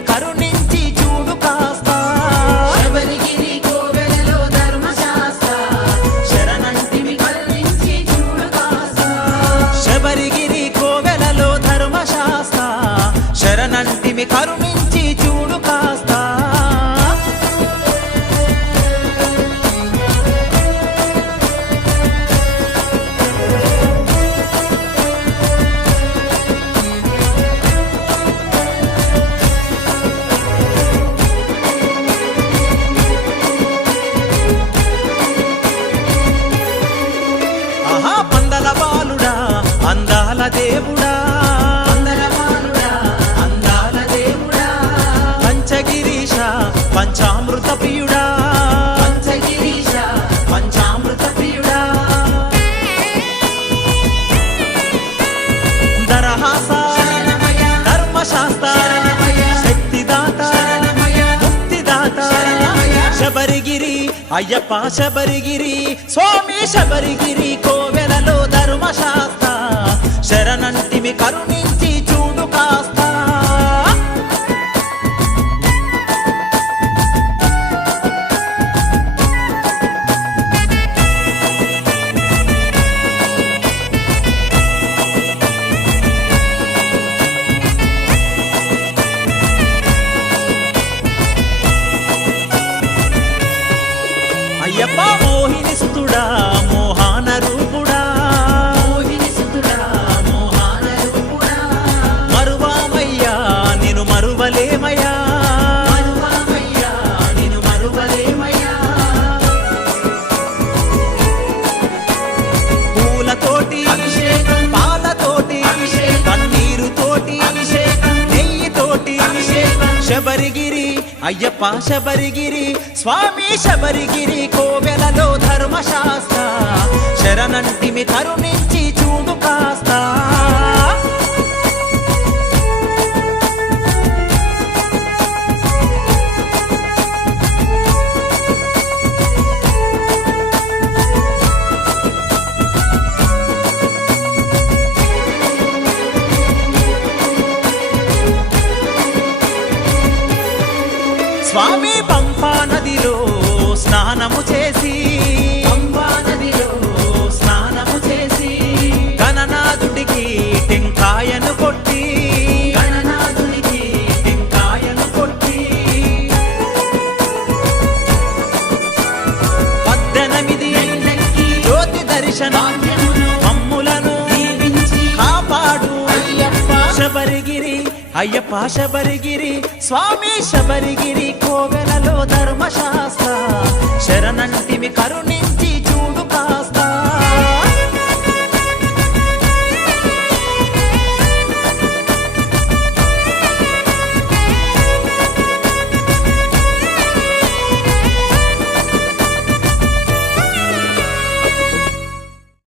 శరణంటిమి కరుణించి చూడు కాస్త శబరిగిరి కోవెలలో ధర్మశాస్త్ర శరణంటిమి కరుణించి చూడు కాస్త శబరిగిరి కోవెలలో ధర్మశాస్త్ర శరణంటిమి కరుణించి చూడు కాస్త పందల బాలుడా అందాల దేవుడా అందరవానుడా అందాల దేవుడా పంచగిరీశ పంచామృత ప్రియుడా పంచగిరీశ పంచామృత ప్రియుడా దరహాస శరణమయ ధర్మశాస్త్ర శరణమయ శక్తిదాత శరణమయ ముక్తిదాత శరణమయ శబరిగిరి అయ్యప్ప శబరిగిరి స్వామి శబరిగిరి కోవెలలో ధర్మశాస్త్ర శరణంటిమి కరుణించి చూడు కాస్త అయ్యప్ప మోహిని సుతుడా మోహన రూపుడా మోహిని సుతుడా మోహన రూపుడా మరువామయ్యా నిన్ను మరువలేమయ్యా మరువామయ్యా నిన్ను మరువలేమయ్యా పూలతోటి అభిషేకం పాలతోటి అభిషేకం కన్నీరుతోటి అభిషేకం నెయ్యితోటి అభిషేకం శబరిగిరి అయ్యప్ప శబరిగిరి స్వామి శబరిగిరి కోవెలలో ధర్మశాస్త్ర శరణంటిమి కరుణించి చూడు కాస్త స్వామి పంపా నదిలో స్నానము చేసి పంపా నదిలో స్నానము చేసి గణనాథుడికి టెంకాయను కొట్టి గణనాథునికి టెంకాయను కొట్టి 18 ఎండెక్కి జ్యోతి దర్శనం భాగ్యమును మమ్ములను దీవించి కాపాడు అయ్యప్ప శబరిగిరి అయ్యప్ప శబరిగిరి స్వామి శబరిగిరి కోవెలలో ధర్మశాస్త్ర శరణంటిమి కరుణించి